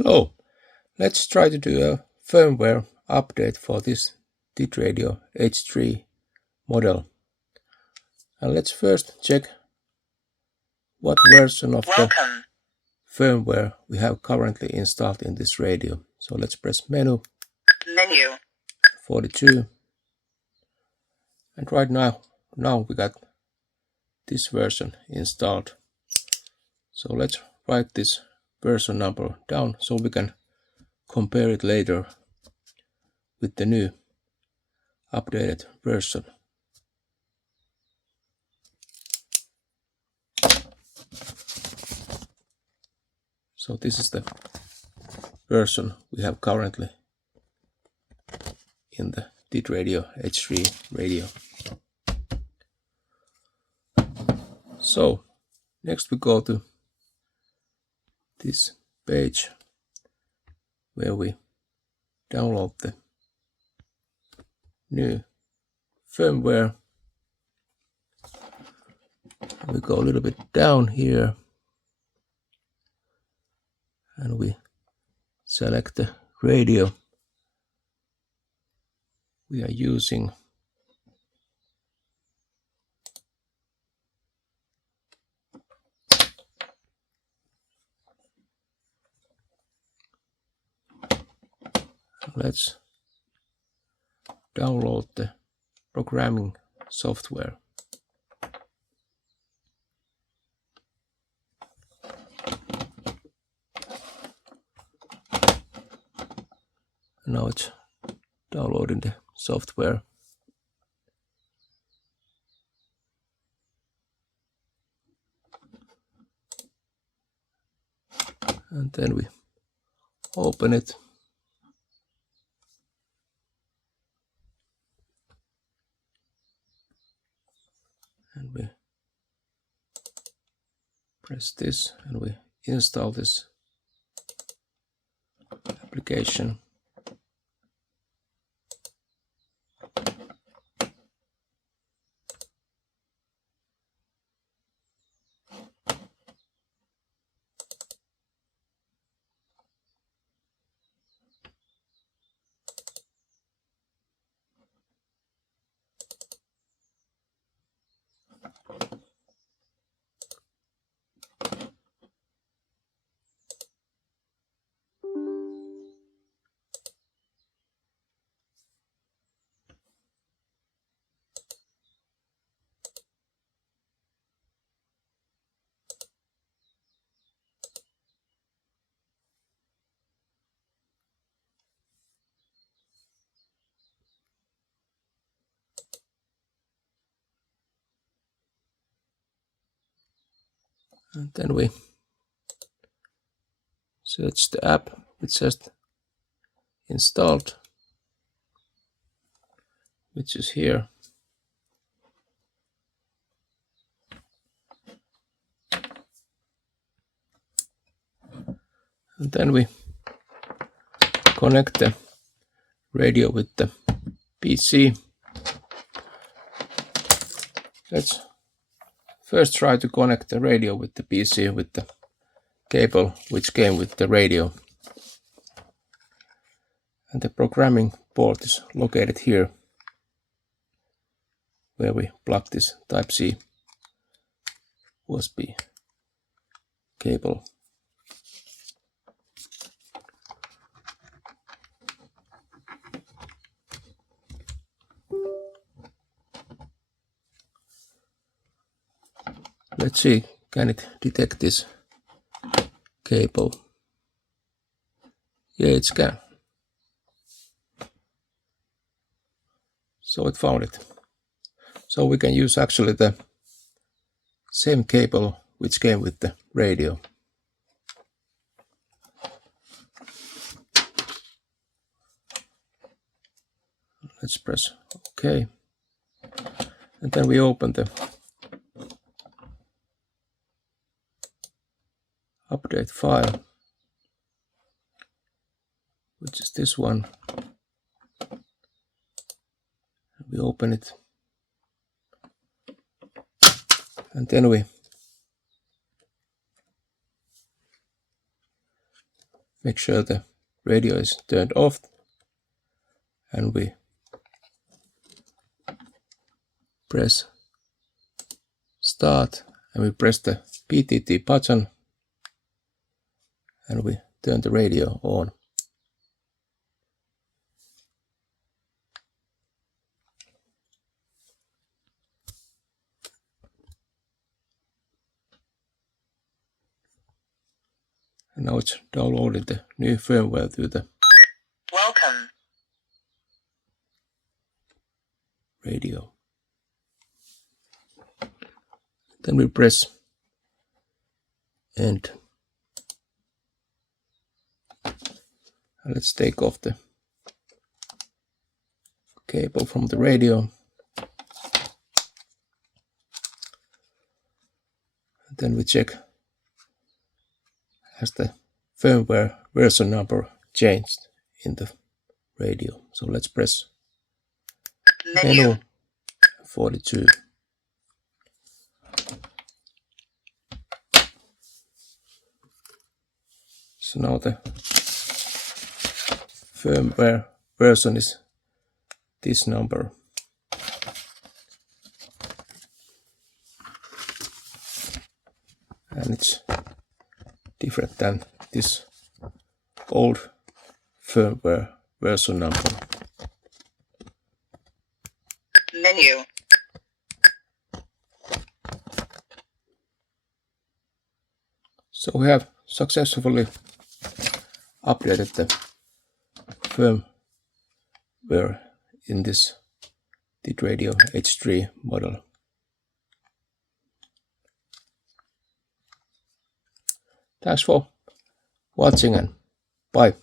Hello, let's try to do a firmware update for this TIDRADIO H3 model. And let's first check what version of the firmware we have currently installed in this radio. So let's press menu 42, and right now we got this version installed. So let's write this version number down so we can compare it later with the new updated version. So this is the version we have currently in the TIDRADIO H3 radio. So next we go to this page where we download the new firmware. We go a little bit down here and we select the radio we are using. Let's download the programming software. Now it's downloading the software. And then we open it. And we press this and we install this application. And then we search the app which just installed, which is here. And then we connect the radio with the PC. Let's first try to connect the radio with the PC with the cable which came with the radio. And the programming port is located here, where we plug this Type-C USB cable. Let's see, can it detect this cable? Yeah, it can. So it found it. So we can use actually the same cable which came with the radio. Let's press OK. And then we open the update file, which is this one. We open it, and then we make sure the radio is turned off, and we press start, and we press the PTT button, and we turn the radio on. And now it's downloading the new firmware to the Welcome. radio. Then we press end. And let's take off the cable from the radio. And then we check, has the firmware version number changed in the radio. So let's press menu 42. So now the firmware version is this number. And it's different than this old firmware version number. Menu. So we have successfully updated the firmware in this TIDRADIO H3 model. Thanks for watching, and bye.